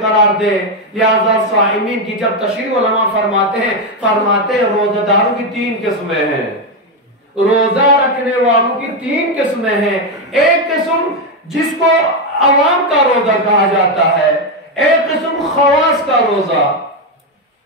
قرار دے. لہذا صائمین کی جب تشریح علماء فرماتے ہیں روزہ داروں کی 3 قسمیں ہیں. روزہ رکھنے والوں کی 3 قسمیں ہیں. ایک قسم جس کو عوام کا روزہ کہا جاتا ہے، ایک قسم خواص کا روزہ،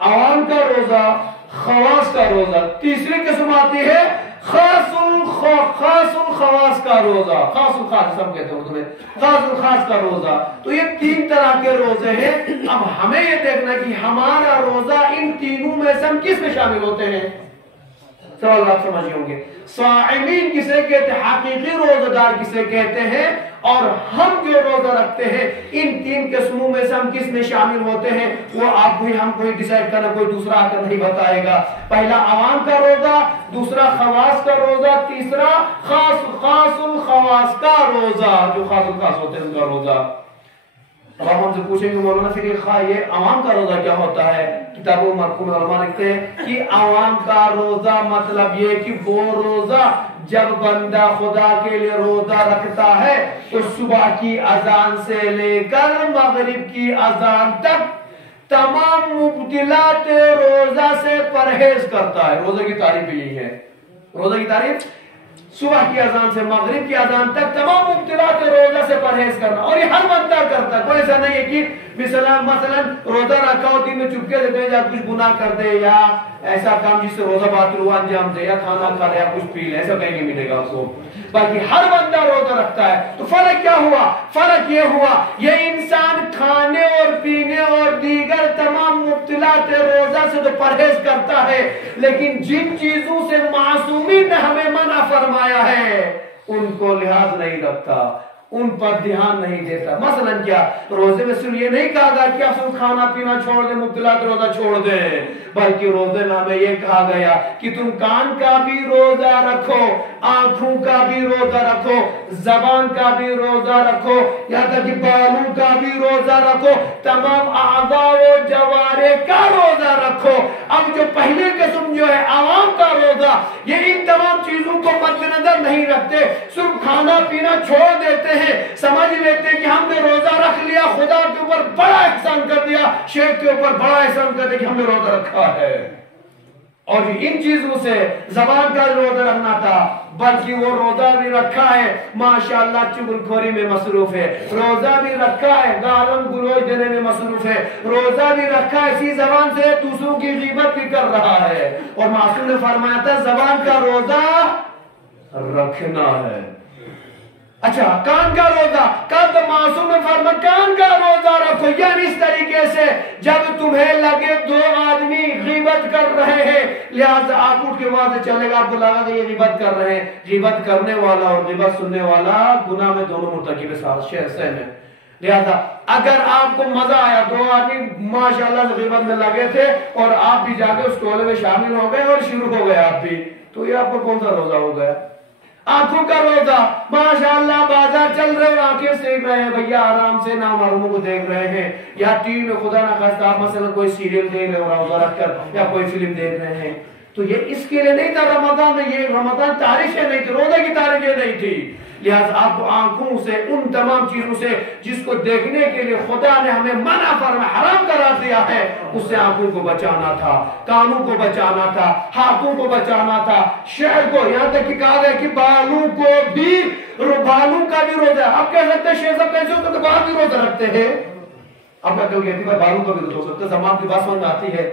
عوام کا روزہ، خواص کا روزہ. تیسری قسم آتی ہے خاص الخواص کا روزہ، خاص الخاص سب کہتے ہیں تمہیں، خاص الخاص کا روزہ. تو یہ 3 طرح کے روزے ہیں. اب ہمیں یہ دیکھنا کہ ہمارا روزہ ان تینوں میں سے ہم کس میں شامل ہوتے ہیں. سوال آپ سمجھے ہوں گے. صائمین کسے کہتے ہیں، حقیقی روزہ دار کسے کہتے ہیں، اور ہم جو روزہ رکھتے ہیں ان 3 قسموں میں سے ہم کس میں شامل ہوتے ہیں، وہ آپ کو ہم کوئی ڈیسائیڈ کرنا، کوئی دوسرا آ کر نہیں بتائے گا. پہلا عوام کا روزہ، دوسرا خواص کا روزہ، تیسرا خاص الخواص کا روزہ، جو خاص الخاص ہوتے ہیں ان کا روزہ. اب آپ ہم سے پوچھیں گے مولانا پھر یہ عوام کا روزہ کیا ہوتا ہے؟ کتابوں مرحوم علماء لکھتے ہیں کہ عوام کا روزہ مطلب یہ کہ وہ روزہ جب بندہ خدا کے لیے روزہ رکھتا ہے تو صبح کی اذان سے لے کر مغرب کی اذان تک تمام مبتلات روزہ سے پرہیز کرتا ہے. روزے کی تعریف یہی ہے. روزے کی تعریف صبح کی اذان سے مغرب کی اذان تک تمام مبتلات روزہ سے پرہیز کرنا. اور یہ ہر بندہ کرتا ہے. کوئی ایسا نہیں ہے کہ مثلا روزہ رکھا ہو دن میں چپکے دیتے یا کچھ گناہ کر دے یا ایسا کام جس سے روزہ باطل ہوا انجام دے یا کھانا کھا لے یا کچھ پی لے، ایسا کہیں نہیں ملے گا آپ کو. بلکہ ہر بندہ روزہ رکھتا ہے. تو فرق کیا ہوا؟ فرق یہ ہوا یہ انسان کھانے اور پینے اور دیگر تمام مبتلات روزہ سے تو پرہیز کرتا ہے، لیکن جن چیزوں سے معصومین نے ہمیں منع فرمایا ہے ان کو لحاظ نہیں رکھتا، ان پر دھیان نہیں دیتا. مثلا کیا روزے میں صرف یہ نہیں کہا گیا کہ آپ صرف کھانا پینا چھوڑ دیں، مبتلات روزہ چھوڑ دیں، بلکہ روزے میں ہمیں یہ کہا گیا کہ تم کان کا بھی روزہ رکھو، آنکھوں کا بھی روزہ رکھو، زبان کا بھی روزہ رکھو، یہاں تک کہ بالوں کا بھی روزہ رکھو، تمام اعضاء و جوارح کا روزہ رکھو. اب جو پہلی قسم جو ہے عوام کا روزہ، یہ ان تمام چیزوں کو مد نظر نہیں رکھتے، صرف کھانا پینا چھوڑ دیتے ہیں، سمجھ لیتے ہیں کہ ہم نے روزہ رکھ لیا، خدا کے اوپر بڑا احسان کر دیا، شیخ کے اوپر بڑا احسان کر دیا کہ ہم نے روزہ رکھا ہے. اور ان چیزوں سے زبان کا روزہ رکھنا تھا، بلکہ وہ روزہ بھی رکھا ہے ماشاءاللہ چغل خوری میں مصروف ہے، روزہ بھی رکھا ہے گالم گلوچ دینے میں مصروف ہے، روزہ بھی رکھا ہے اسی زبان سے دوسروں کی غیبت بھی کر رہا ہے. اور معصوم نے فرمایا تھا زبان کا روزہ رکھنا ہے. اچھا کان کا روزہ، کب معصوم نے فرمایا کان کا روزہ رکھو، یعنی اس طریقے سے جب تمہیں لگے 2 آدمی غیبت کر رہے ہیں، لہذا آپ اٹھ کے وہاں سے چلے گا، آپ کو لگا کہ یہ غیبت کر رہے ہیں، غیبت کرنے والا اور غیبت سننے والا گناہ میں دونوں مرتکب سیم ہے. لہذا اگر آپ کو مزہ آیا 2 آدمی ماشاءاللہ سے غیبت میں لگے تھے اور آپ بھی جا کے اس ٹولے میں شامل ہو گئے اور شروع ہو گئے آپ بھی، تو یہ آپ کو کون سا روزہ ہو گیا؟ آنکھوں کا روزہ، ماشاءاللہ بازار چل رہے اور آنکھیں سیکھ رہے ہیں بھیا، آرام سے نامعلوموں کو دیکھ رہے ہیں، یا ٹی وی میں خدا نہ خواستہ آپ مثلا کوئی سیریل دیکھ رہے ہو روزہ رکھ کر، یا کوئی فلم دیکھ رہے ہیں. تو یہ اس کے لیے نہیں تھا رمضان میں، یہ رمضان تاریخیں نہیں تھی، روزے کی تاریخیں نہیں تھی. لہذا آپ کو آنکھوں سے، ان تمام چیزوں سے جس کو دیکھنے کے لیے خدا نے ہمیں منع فرمایا، حرام قرار دیا ہے، اس سے آنکھوں کو بچانا تھا، کانوں کو بچانا تھا، ہاتھوں کو بچانا تھا، شہر کو، یہاں تک کہ کہا گیا کہ بالوں کو بھی، بالوں کا بھی روزہ. اب کہہ سکتے ہیں شیخ صاحب کیسے ہوتا ہے کہ بال بھی روزہ رکھتے ہیں؟ اب کیا کہتے ہیں بالوں کا بھی روزہ ہو سکتا ہے. زمان کی بات سمجھ میں آتی ہے،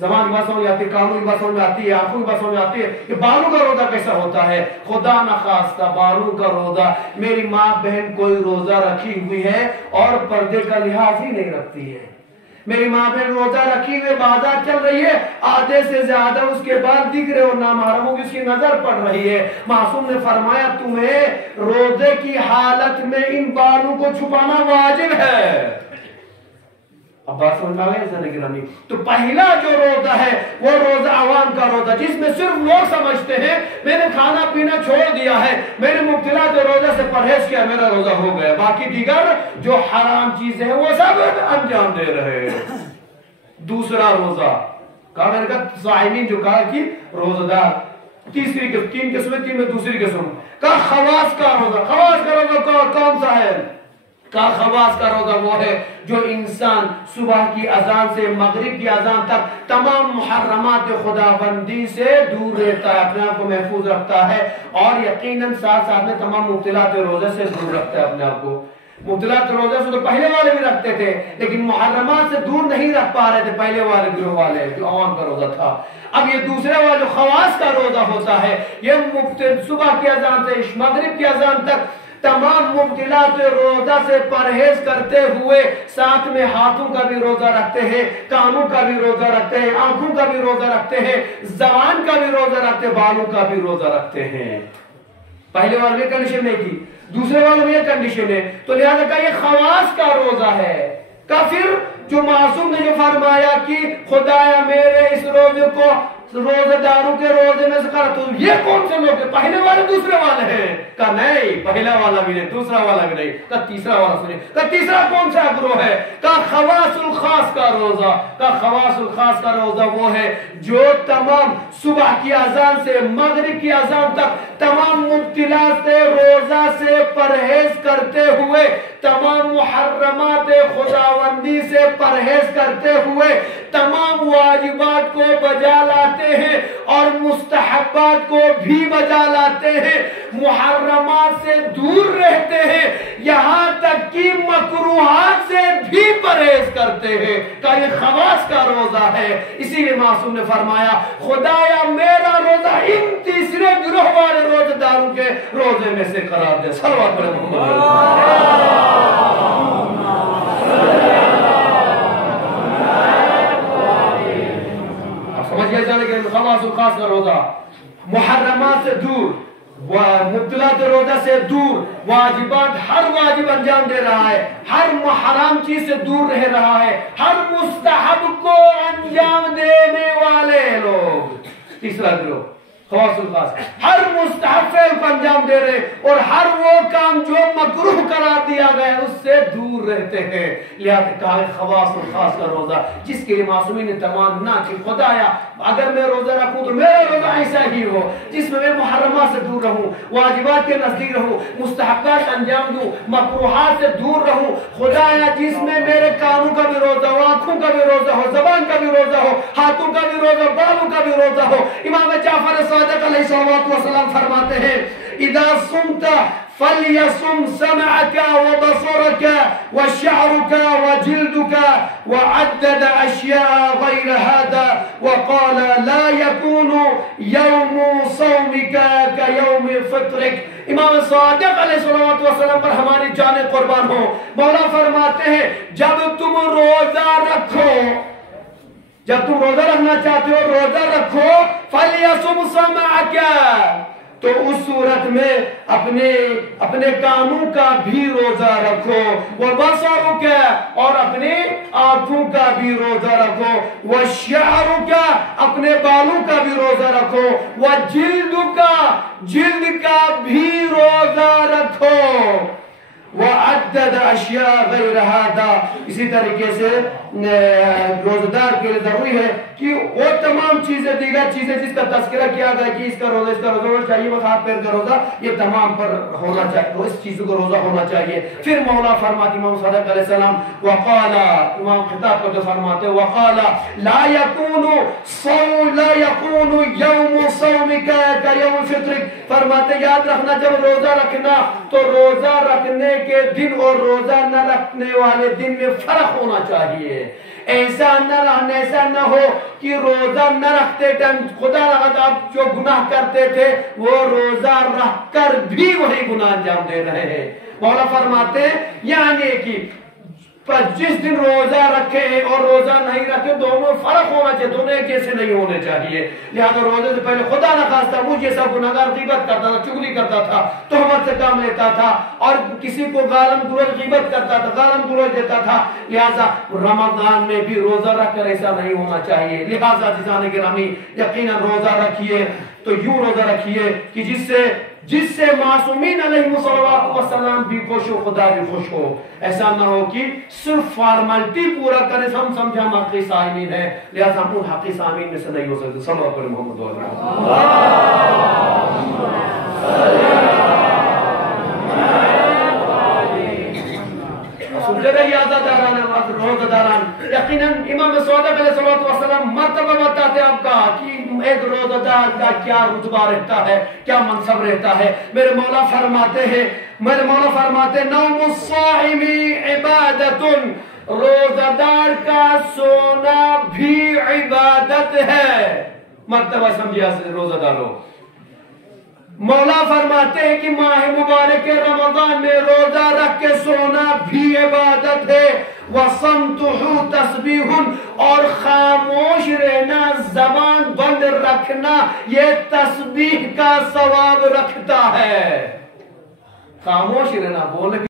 زبان کی بات سمجھ آتی ہے، کانوں کی بات سمجھ میں آتی ہے، آنکھوں کی بات سمجھ میں آتی ہے کہ بالوں کا روزہ کیسا ہوتا ہے. خدا نخواستہ بالوں کا روزہ، میری ماں بہن کوئی روزہ رکھی ہوئی ہے اور پردے کا لحاظ ہی نہیں رکھتی ہے، میری ماں بہن روزہ رکھی ہوئے بازار چل رہی ہے، آدھے سے زیادہ اس کے بال دکھ رہے اور نامحرموں کی اس کی نظر پڑ رہی ہے. معصوم نے فرمایا تمہیں روزے کی حالت میں ان بالوں کو چھپانا واجب ہے. اب بات سمجھ میں آ گئی زندگی گرامی. تو پہلا جو روزہ ہے وہ روزہ عوام کا روزہ، جس میں صرف لوگ سمجھتے ہیں میں نے کھانا پینا چھوڑ دیا ہے، میں نے مبتلات روزہ سے پرہیز کیا، میرا روزہ ہو گیا، باقی دیگر جو حرام چیزیں ہیں وہ سب انجام دے رہے ہیں. دوسرا روزہ کہا میں نے کہا صائمین جو کہا کہ روزہ دار، تیسری قسم، 3 قسمیں، 3 میں دوسری قسم کہا خواص کا روزہ. خواص کا روزہ کون سا ہے؟ کا خواص کا روزہ وہ ہے جو انسان صبح کی اذان سے مغرب کی اذان تک تمام محرمات خداوندی سے دور رہتا ہے، اپنے آپ کو محفوظ رکھتا ہے، اور یقیناً ساتھ ساتھ میں تمام مبتلات روزے سے دور رکھتا ہے اپنے آپ کو۔ مبتلات روزے سے تو پہلے والے بھی رکھتے تھے، لیکن محرمات سے دور نہیں رکھ پا رہے تھے پہلے والے گروہ والے جو عوام کا روزہ تھا۔ اب یہ دوسرے والے جو خواص کا روزہ ہوتا ہے، یہ صبح کی اذان سے مغرب کی اذان تک تمام مبتلات روزہ سے پرہیز کرتے ہوئے ساتھ میں ہاتھوں کا بھی روزہ رکھتے ہیں، کانوں کا بھی روزہ رکھتے ہیں، آنکھوں کا بھی روزہ رکھتے ہیں، زبان کا بھی روزہ رکھتے ہیں، بالوں کا بھی روزہ رکھتے ہیں۔ پہلے والے میں کنڈیشن نہیں تھی، دوسرے والے میں یہ کنڈیشن ہے، تو لہذا کہ یہ خواص کا روزہ ہے۔ کافر جو معصوم نے جو فرمایا کہ خدایا میرے اس روزے کو روزہ داروں کے روزے میں سے کرا، تو یہ کون سے لوگ ہیں؟ پہلے والے دوسرے والے ہیں؟ کہا نہیں، پہلا والا بھی نہیں، دوسرا والا بھی نہیں، کہا تیسرا والا سنیں، کہا تیسرا کون سا گروہ ہے؟ کہا خواص الخاص کا روزہ۔ کہا خواص الخاص کا روزہ وہ ہے جو تمام صبح کی اذان سے مغرب کی اذان تک تمام مبتلات روزہ سے پرہیز کرتے ہوئے، تمام محرمات خداوندی سے پرہیز کرتے ہوئے تمام واجبات کو بجا لاتے ہیں اور مستحبات کو بھی بجا لاتے ہیں، محرمات سے دور رہتے ہیں، یہاں تک کہ مکروہات سے بھی پرہیز کرتے ہیں، کہ یہ خواص کا روزہ ہے۔ اسی لیے معصوم نے فرمایا خدایا میرا روزہ ان تیسرے گروہ والے روزہ داروں کے روزے میں سے قرار دے۔ صلوات پر محمد۔ سمجھئے جانے کے خواص الخاص کا روزہ محرمات سے دور، مبتلات روزہ سے دور، واجبات ہر واجب انجام دے رہا ہے، ہر حرام چیز سے دور رہ رہا ہے، ہر مستحب کو انجام دینے والے لوگ۔ تیسرا گروہ خواص الخاص، ہر مستحب فعل کو انجام دے رہے اور ہر وہ کام جو مکروہ قرار دیا گیا ہے اس سے دور رہتے ہیں، لہذا کہا ہے خواص الخاص کا روزہ، جس کے لیے معصومین نے تمنا کہ خدایا اگر میں روزہ رکھوں تو میرا روزہ ایسا ہی ہو جس میں محرمات سے دور رہوں، واجبات کے نزدیک رہوں، مستحبات انجام دوں، مکروہات سے دور رہوں، خدایا جس میں میرے کانوں کا بھی روزہ ہو، آنکھوں کا بھی روزہ ہو، زبان کا بھی روزہ ہو، ہاتھوں کا بھی روزہ ہو، بالوں کا بھی روزہ ہو۔ امام جعفر صادق علیہ السلام فرماتے ہیں اذا صمت فليصم سمعك وبصرك وشعرك وجلدك، وعدد أشياء غير هذا وقال لا يكون يوم صومك كيوم فطرك۔ امام صادق علیہ السلام پر ہماری جانیں قربان ہو، مولا فرماتے ہیں جب تم روزہ رکھو، جب تم روزہ رکھنا چاہتے ہو روزہ رکھو، فَلْيَصُمْ سَمْعَكَ، تو اس صورت میں اپنے کانوں کا بھی روزہ رکھو، وَبَصَرُكَ، اور اپنے آنکھوں کا بھی روزہ رکھو، وَشَعْرُكَ، اپنے بالوں کا بھی روزہ رکھو، وَجِلْدُكَ، جلد کا بھی روزہ رکھو، وَعَدَّدَ أَشْيَاءَ غَيْرَ هَذَا۔ اسی طریقے سے روزدار کے لیے ضروری ہے کہ وہ تمام چیزیں دیگر چیزیں جس کا تذکرہ کیا گیا کہ اس کا روزہ ہونا چاہیے، وہ ہاتھ پیر کا روزہ، یہ تمام پر ہونا چاہیے، تو اس چیزوں کا روزہ ہونا چاہیے۔ پھر مولا فرماتے امام صادق علیہ السلام وقال، امام خطاب کو جو فرماتے وقال لا يكون يوم صومك كيوم فطرك، فرماتے یاد رکھنا جب روزہ رکھنا تو روزہ رکھنے کے دن اور روزہ نہ رکھنے والے دن میں فرق ہونا چاہیے۔ ایسا نہ ہو کہ روزہ نہ رکھتے ٹائم خدا آپ جو گناہ کرتے تھے وہ روزہ رکھ کر بھی وہی گناہ انجام دے رہے ہیں۔ مولا فرماتے ہیں یعنی کہ جس دن روزہ رکھے اور روزہ نہیں رکھے دونوں فرق ہونا چاہیے، دونوں ایک جیسے نہیں ہونے چاہیے۔ لہذا روزے سے پہلے خدا نہ خواستہ مجھ جیسا گناہگار غیبت کرتا تھا، چغلی کرتا تھا، تہمت سے کام لیتا تھا اور کسی کو گالم گلوچ غیبت کرتا تھا، گالم گلوچ دیتا تھا، لہذا رمضان میں بھی روزہ رکھ کر ایسا نہیں ہونا چاہیے۔ لہذا جزانے گرامی یقیناً روزہ رکھیے تو یوں روزہ رکھیے کہ جس سے معصومین علیہ السلام بھی خوش ہو، خدا بھی خوش ہو۔ ایسا نہ ہو کہ صرف فارملٹی پورا کرے، ہم سمجھا ہم حقی صائمین ہیں، لہذا ہم ان حقی صائمین میں سے نہیں ہو سکتے۔ صلی اللہ علیہ محمد میرے عزاداران روزہ داران، یقیناً امام صادق علیہ السلام مرتبہ بتاتے آپ کا کہ ایک روزہ دار کا کیا رتبہ رہتا ہے، کیا منصب رہتا ہے۔ میرے مولا فرماتے نوم الصائم عبادت، روزہ دار کا سونا بھی عبادت ہے۔ مرتبہ سمجھے روزہ داروں، مولا فرماتے ہیں کہ ماہ مبارک رمضان میں روزہ رکھ کے سونا بھی عبادت ہے۔ وَصَمْتُهُ تَسْبِيحٌ، اور خاموش رہنا، زبان بند رکھنا، یہ تسبیح کا ثواب رکھتا ہے۔ خاموش رہنا، بولنے